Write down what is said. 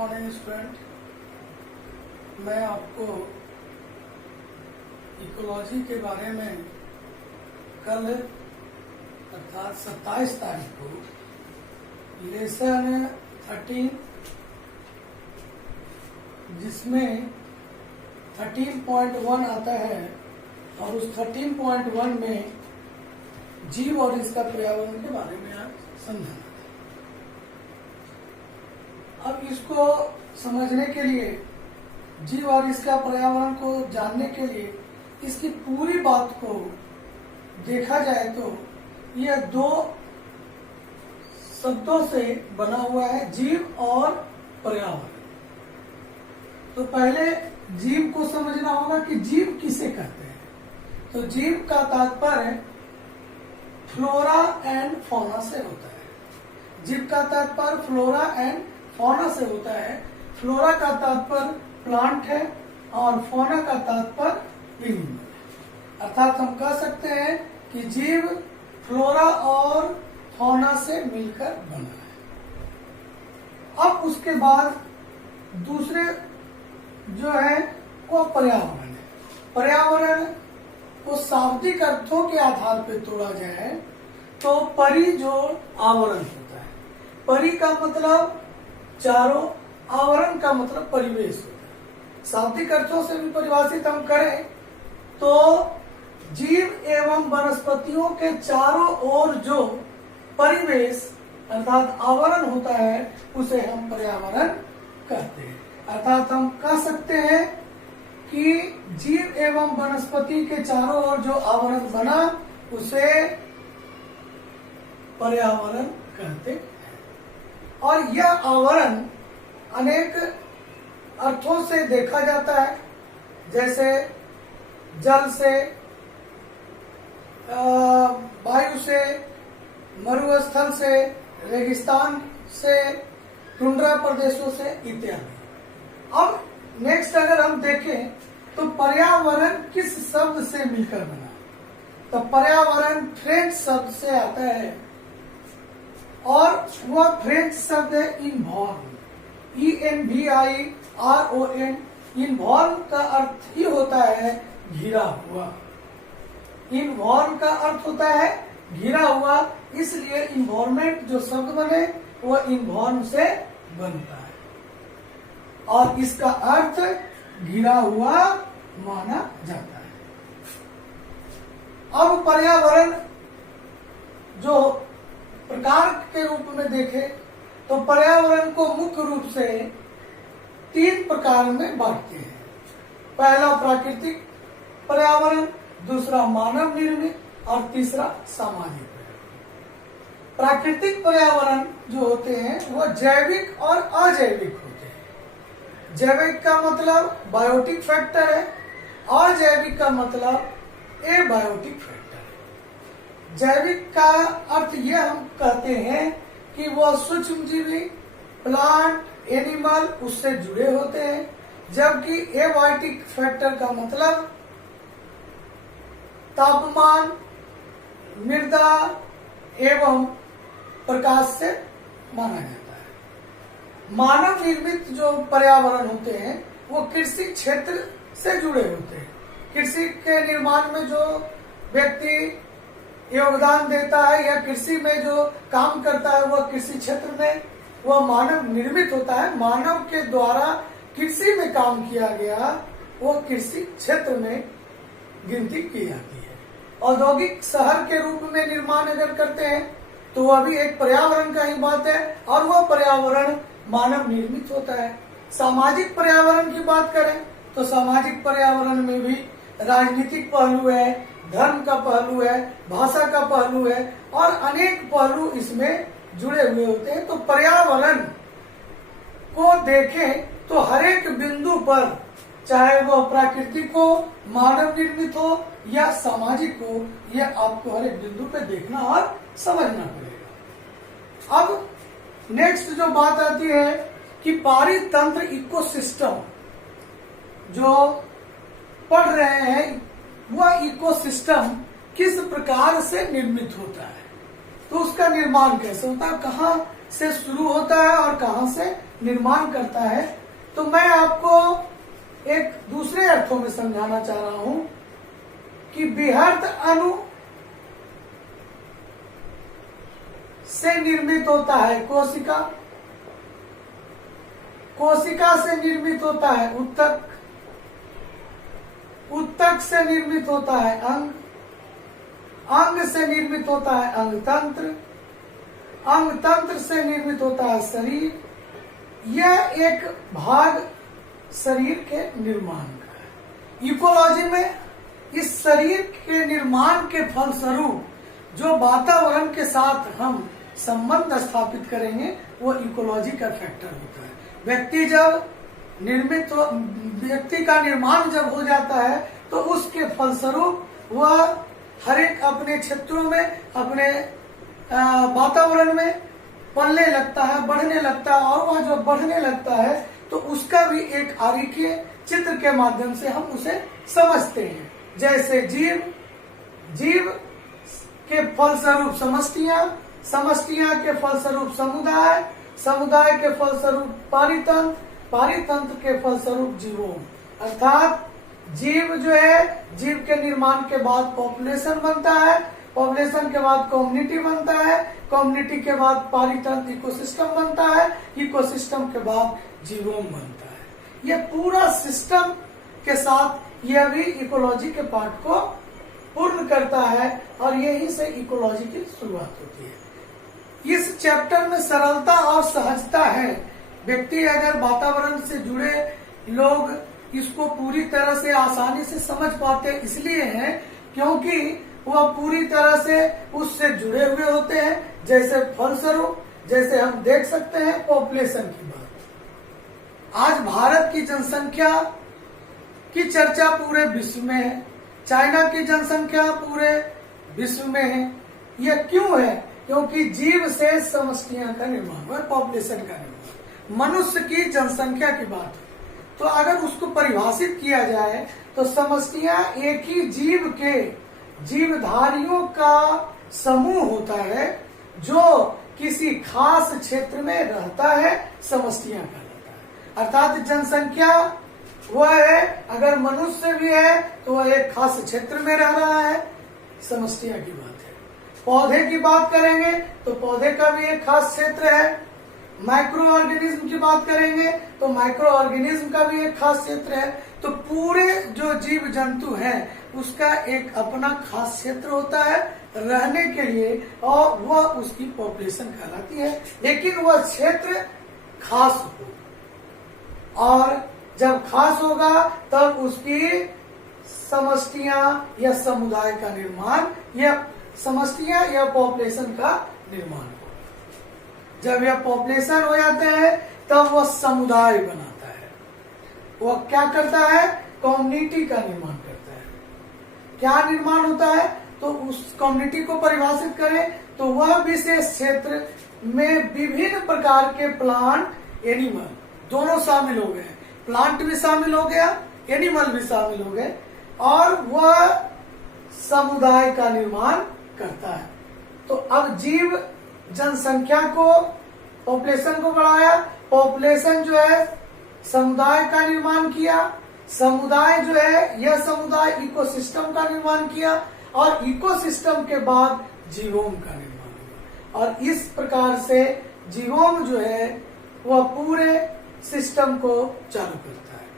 Morning student. मैं आपको ecology के बारे में कल अर्थात 27 तारीख को लेसन 13 जिसमें 13.1 आता है और उस 13.1 में जीव और इसका पर्यावरण के बारे में आप समझना। अब इसको समझने के लिए, जीव और इसका पर्यावरण को जानने के लिए इसकी पूरी बात को देखा जाए तो यह दो शब्दों से बना हुआ है, जीव और पर्यावरण। तो पहले जीव को समझना होगा कि जीव किसे कहते हैं। तो जीव का तात्पर्य फ्लोरा एंड फौना से होता है। जीव का तात्पर्य फ्लोरा एंड फौना से होता है। फ्लोरा का तात्पर्य प्लांट है और फौना का तात्पर्य एनिमल है। अर्थात हम कह सकते हैं कि जीव फ्लोरा और फौना से मिलकर बना है। अब उसके बाद दूसरे जो है वो पर्यावरण है। पर्यावरण को शाब्दिक अर्थों के आधार पर तोड़ा जाए तो परि जो आवरण होता है, परि का मतलब चारों, आवरण का मतलब परिवेश होता है। शाब्दिक अर्थों से भी परिभाषित हम करें तो जीव एवं वनस्पतियों के चारों ओर जो परिवेश अर्थात आवरण होता है उसे हम पर्यावरण कहते हैं। अर्थात हम कह सकते हैं कि जीव एवं वनस्पति के चारों ओर जो आवरण बना उसे पर्यावरण कहते हैं। और यह आवरण अनेक अर्थों से देखा जाता है, जैसे जल से, वायु से, मरुस्थल से, रेगिस्तान से, टुंड्रा प्रदेशों से इत्यादि। अब नेक्स्ट अगर हम देखें तो पर्यावरण किस शब्द से मिलकर बना, तो पर्यावरण फ्रेंच शब्द से आता है और वह फ्रेंच शब्द है इन्वॉल्व, ENVIRON। इन्वॉल्व का अर्थ ही होता है घिरा हुआ। इन्वॉल्व का अर्थ होता है घिरा हुआ, इसलिए इन्वॉल्वमेंट जो शब्द बने वह इन्वॉल्व से बनता है और इसका अर्थ घिरा हुआ माना जाता है। अब पर्यावरण जो प्रकार के रूप में देखें तो पर्यावरण को मुख्य रूप से 3 प्रकार में बांटते हैं। पहला प्राकृतिक पर्यावरण, दूसरा मानव निर्मित और तीसरा सामाजिक पर्यावरण। प्राकृतिक पर्यावरण जो होते हैं वह जैविक और अजैविक होते हैं। जैविक का मतलब बायोटिक फैक्टर है, अजैविक का मतलब एबायोटिक फैक्टर है। जैविक का अर्थ यह हम कहते हैं कि वह सूक्ष्मजीवी, प्लांट, एनिमल उससे जुड़े होते हैं, जबकि एबायोटिक फैक्टर का मतलब तापमान, मृदा एवं प्रकाश से माना जाता है। मानव निर्मित जो पर्यावरण होते हैं वो कृषि क्षेत्र से जुड़े होते हैं। कृषि के निर्माण में जो व्यक्ति योगदान देता है या कृषि में जो काम करता है वह कृषि क्षेत्र में वह मानव निर्मित होता है। मानव के द्वारा कृषि में काम किया गया वो कृषि क्षेत्र में गिनती की जाती है। औद्योगिक शहर के रूप में निर्माण अगर करते हैं तो वह भी एक पर्यावरण का ही बात है और वह पर्यावरण मानव निर्मित होता है। सामाजिक पर्यावरण की बात करें तो सामाजिक पर्यावरण में भी राजनीतिक पहलू है, धर्म का पहलू है, भाषा का पहलू है और अनेक पहलू इसमें जुड़े हुए होते हैं। तो पर्यावरण को देखें तो हर एक बिंदु पर, चाहे वह प्राकृतिक हो, मानव निर्मित हो या सामाजिक हो, यह आपको हर एक बिंदु पे देखना और समझना पड़ेगा। अब नेक्स्ट जो बात आती है कि पारितंत्र इकोसिस्टम जो पढ़ रहे हैं वह इकोसिस्टम किस प्रकार से निर्मित होता है, तो उसका निर्माण कैसे होता है, कहाँ से शुरू होता है और कहां से निर्माण करता है। तो मैं आपको एक दूसरे अर्थों में समझाना चाह रहा हूं कि बृहद अणु से निर्मित होता है कोशिका, कोशिका से निर्मित होता है उत्तक, उत्तक से निर्मित होता है अंग, अंग से निर्मित होता है अंग तंत्र, अंग तंत्र से निर्मित होता है शरीर। यह एक भाग शरीर के निर्माण का है। इकोलॉजी में इस शरीर के निर्माण के फलस्वरूप जो वातावरण के साथ हम संबंध स्थापित करेंगे वो इकोलॉजी का फैक्टर होता है। व्यक्ति का निर्माण जब हो जाता है तो उसके फलस्वरूप वह हर एक अपने क्षेत्रों में, अपने वातावरण में पलने लगता है, बढ़ने लगता है, और वह जब बढ़ने लगता है तो उसका भी एक आरेखीय चित्र के माध्यम से हम उसे समझते हैं। जैसे जीव के फलस्वरूप समष्टियां, समष्टियां के फलस्वरूप समुदाय, समुदाय के फलस्वरूप पारितंत्र, पारितंत्र के फलस्वरूप जीवों। अर्थात जीव जो है, जीव के निर्माण के बाद पॉपुलेशन बनता है, पॉपुलेशन के बाद कम्युनिटी बनता है, कम्युनिटी के बाद पारितंत्र इकोसिस्टम बनता है, इकोसिस्टम के बाद जीवोम बनता है। यह पूरा सिस्टम के साथ यह भी इकोलॉजी के पार्ट को पूर्ण करता है और यहीं से इकोलॉजी की शुरुआत होती है। इस चैप्टर में सरलता और सहजता है। व्यक्ति अगर वातावरण से जुड़े लोग इसको पूरी तरह से आसानी से समझ पाते इसलिए हैं क्योंकि वह पूरी तरह से उससे जुड़े हुए होते हैं। जैसे फलस्वरूप, जैसे हम देख सकते हैं पॉपुलेशन की बात, आज भारत की जनसंख्या की चर्चा पूरे विश्व में है, चाइना की जनसंख्या पूरे विश्व में है। यह क्यों है? क्योंकि जीव से समष्टियां का निर्माण हुआ, पॉपुलेशन का निर्माण। मनुष्य की जनसंख्या की बात है तो अगर उसको परिभाषित किया जाए तो समष्टियां एक ही जीव के जीवधारियों का समूह होता है जो किसी खास क्षेत्र में रहता है, समष्टियां कहलाता है। अर्थात जनसंख्या वह है, अगर मनुष्य भी है तो वह एक खास क्षेत्र में रह रहा है, समष्टियां की बात है। पौधे की बात करेंगे तो पौधे का भी एक खास क्षेत्र है। माइक्रो ऑर्गेनिज्म की बात करेंगे तो माइक्रो ऑर्गेनिज्म का भी एक खास क्षेत्र है। तो पूरे जो जीव जंतु हैं उसका एक अपना खास क्षेत्र होता है रहने के लिए और वह उसकी पॉपुलेशन कहलाती है। लेकिन वह क्षेत्र खास हो और जब खास होगा तब उसकी समष्टियां या समुदाय का निर्माण या समष्टियां या पॉपुलेशन का निर्माण होगा। जब यह पॉपुलेशन हो जाते हैं तब वह समुदाय बनाता है। वह क्या करता है? कम्युनिटी का निर्माण करता है। क्या निर्माण होता है? तो उस कम्युनिटी को परिभाषित करें तो वह विशेष क्षेत्र में विभिन्न प्रकार के प्लांट, एनिमल दोनों शामिल हो गए। प्लांट भी शामिल हो गया, एनिमल भी शामिल हो गए और वह समुदाय का निर्माण करता है। तो अब जीव जनसंख्या को, पॉपुलेशन को बढ़ाया, पॉपुलेशन जो है समुदाय का निर्माण किया, समुदाय जो है यह समुदाय इकोसिस्टम का निर्माण किया और इकोसिस्टम के बाद जीवोम का निर्माण हुआ। और इस प्रकार से जीवोम जो है वह पूरे सिस्टम को चालू करता है।